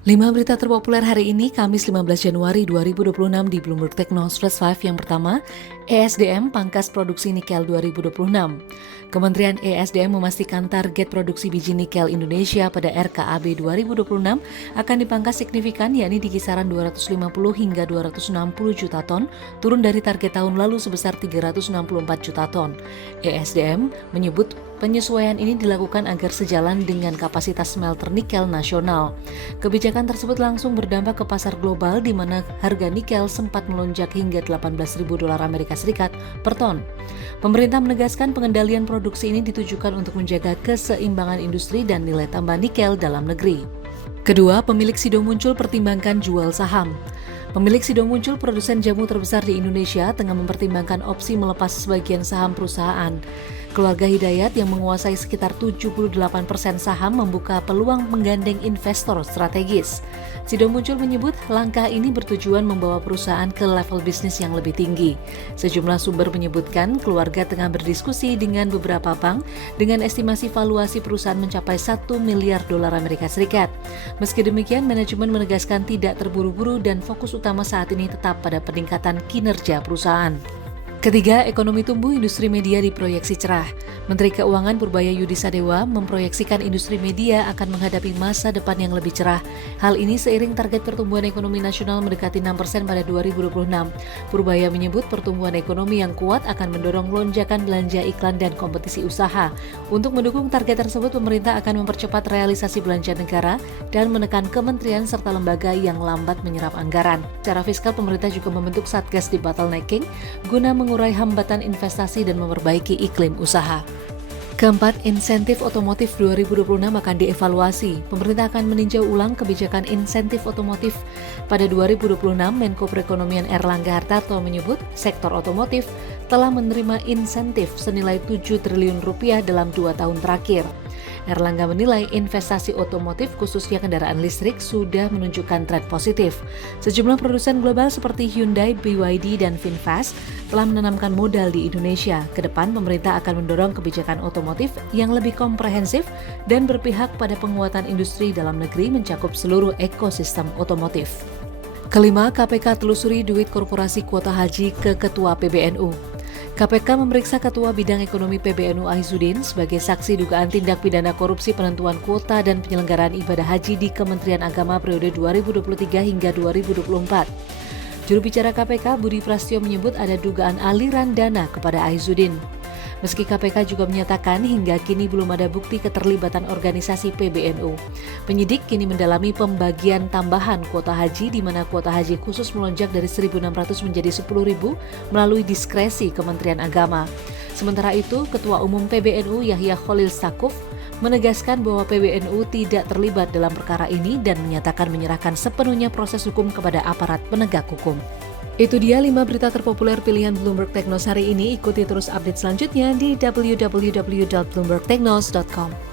5 berita terpopuler hari ini, Kamis 15 Januari 2026 di Bloomberg Technos Flash 5 yang pertama, ESDM pangkas produksi nikel 2026. Kementerian ESDM memastikan target produksi biji nikel Indonesia pada RKAB 2026 akan dipangkas signifikan, yakni di kisaran 250 hingga 260 juta ton, turun dari target tahun lalu sebesar 364 juta ton. ESDM menyebut penyesuaian ini dilakukan agar sejalan dengan kapasitas smelter nikel nasional. Kebijakan tersebut langsung berdampak ke pasar global di mana harga nikel sempat melonjak hingga 18.000 dolar Amerika Serikat per ton. Pemerintah menegaskan pengendalian produksi ini ditujukan untuk menjaga keseimbangan industri dan nilai tambah nikel dalam negeri. Kedua, pemilik Sido Muncul pertimbangkan jual saham. Pemilik Sido Muncul, produsen jamu terbesar di Indonesia, tengah mempertimbangkan opsi melepas sebagian saham perusahaan. Keluarga Hidayat yang menguasai sekitar 78% saham membuka peluang menggandeng investor strategis. Sido Muncul menyebut langkah ini bertujuan membawa perusahaan ke level bisnis yang lebih tinggi. Sejumlah sumber menyebutkan keluarga tengah berdiskusi dengan beberapa bank dengan estimasi valuasi perusahaan mencapai 1 miliar dolar Amerika Serikat. Meski demikian, manajemen menegaskan tidak terburu-buru dan fokus utama saat ini tetap pada peningkatan kinerja perusahaan. Ketiga, ekonomi tumbuh, industri media diproyeksi cerah. Menteri Keuangan Purbaya Yudi Sadewa memproyeksikan industri media akan menghadapi masa depan yang lebih cerah. Hal ini seiring target pertumbuhan ekonomi nasional mendekati 6% pada 2026. Purbaya menyebut pertumbuhan ekonomi yang kuat akan mendorong lonjakan belanja iklan dan kompetisi usaha. Untuk mendukung target tersebut, pemerintah akan mempercepat realisasi belanja negara dan menekan kementerian serta lembaga yang lambat menyerap anggaran. Secara fiskal, pemerintah juga membentuk Satgas debottlenecking guna mengurai hambatan investasi dan memperbaiki iklim usaha. Keempat, insentif otomotif 2026 akan dievaluasi. Pemerintah akan meninjau ulang kebijakan insentif otomotif. Pada 2026, Menko Perekonomian Erlangga Hartarto menyebut sektor otomotif telah menerima insentif senilai 7 triliun rupiah dalam 2 tahun terakhir. Erlangga menilai investasi otomotif khususnya kendaraan listrik sudah menunjukkan tren positif. Sejumlah produsen global seperti Hyundai, BYD, dan VinFast telah menanamkan modal di Indonesia. Kedepan, pemerintah akan mendorong kebijakan otomotif yang lebih komprehensif dan berpihak pada penguatan industri dalam negeri mencakup seluruh ekosistem otomotif. Kelima, KPK telusuri duit korporasi kuota haji ke Ketua PBNU. KPK memeriksa Ketua Bidang Ekonomi PBNU Aizuddin sebagai saksi dugaan tindak pidana korupsi penentuan kuota dan penyelenggaraan ibadah haji di Kementerian Agama periode 2023 hingga 2024. Juru bicara KPK Budi Prasetyo menyebut ada dugaan aliran dana kepada Aizuddin. Meski KPK juga menyatakan hingga kini belum ada bukti keterlibatan organisasi PBNU. Penyidik kini mendalami pembagian tambahan kuota haji di mana kuota haji khusus melonjak dari 1.600 menjadi 10.000 melalui diskresi Kementerian Agama. Sementara itu, Ketua Umum PBNU Yahya Khalil Stakuf menegaskan bahwa PBNU tidak terlibat dalam perkara ini dan menyatakan menyerahkan sepenuhnya proses hukum kepada aparat penegak hukum. Itu dia 5 berita terpopuler pilihan Bloomberg Technos hari ini. Ikuti terus update selanjutnya di www.bloombergtechnos.com.